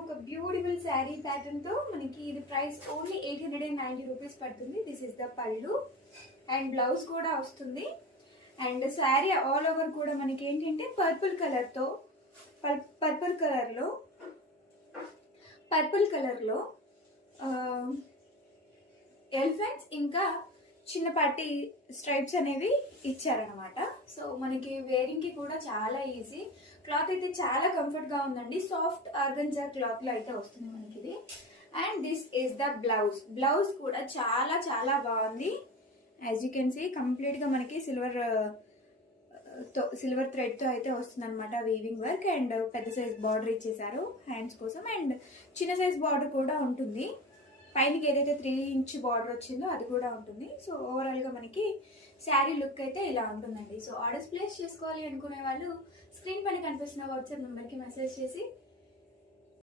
ఒక beautiful sari pattern తో మనకి ఇది ప్రైస్ ఓన్లీ 890 రూపీస్ పడుతుంది. దిస్ ఇస్ ద పళ్ళు అండ్ బ్లౌజ్ కూడా వస్తుంది. అండ్ శారీ ఆల్ ఓవర్ కూడా మనకి ఏంటంటే పర్పుల్ కలర్ లో ఎలిఫెంట్స్ ఇంకా చిన్నపాటి స్ట్రైప్స్ అనేవి ఇచ్చారనమాట. సో మనకి వేరింగ్ కి కూడా చాలా ఈజీ. క్లాత్ అయితే చాలా కంఫర్ట్ గా ఉందండి. సాఫ్ట్ ఆర్గంజా క్లాత్ లో అయితే వస్తుంది మనకి ఇది. And this is the blouse కూడా చాలా చాలా బాగుంది. As you can see complete గా మనకి సిల్వర్ థ్రెడ్ తో అయితే వస్తుంది అనమాట వీవింగ్ వర్క్. అండ్ పెద్ద సైజ్ బార్డర్ ఇచ్చేసారు హ్యాండ్స్ కోసం. అండ్ చిన్న సైజ్ బార్డర్ కూడా ఉంటుంది. పైనకి ఏదైతే 3 ఇంచ్ బార్డర్ వచ్చిందో అది కూడా ఉంటుంది. సో ఓవరాల్ గా మనకి శారీ లుక్ అయితే ఇలా ఉంటుందండి. సో ఆర్డర్స్ ప్లేస్ చేసుకోవాలి అనుకునే వాళ్ళు స్క్రీన్ పైన కనిపిస్తున్న వాట్సాప్ నెంబర్ కి మెసేజ్ చేసి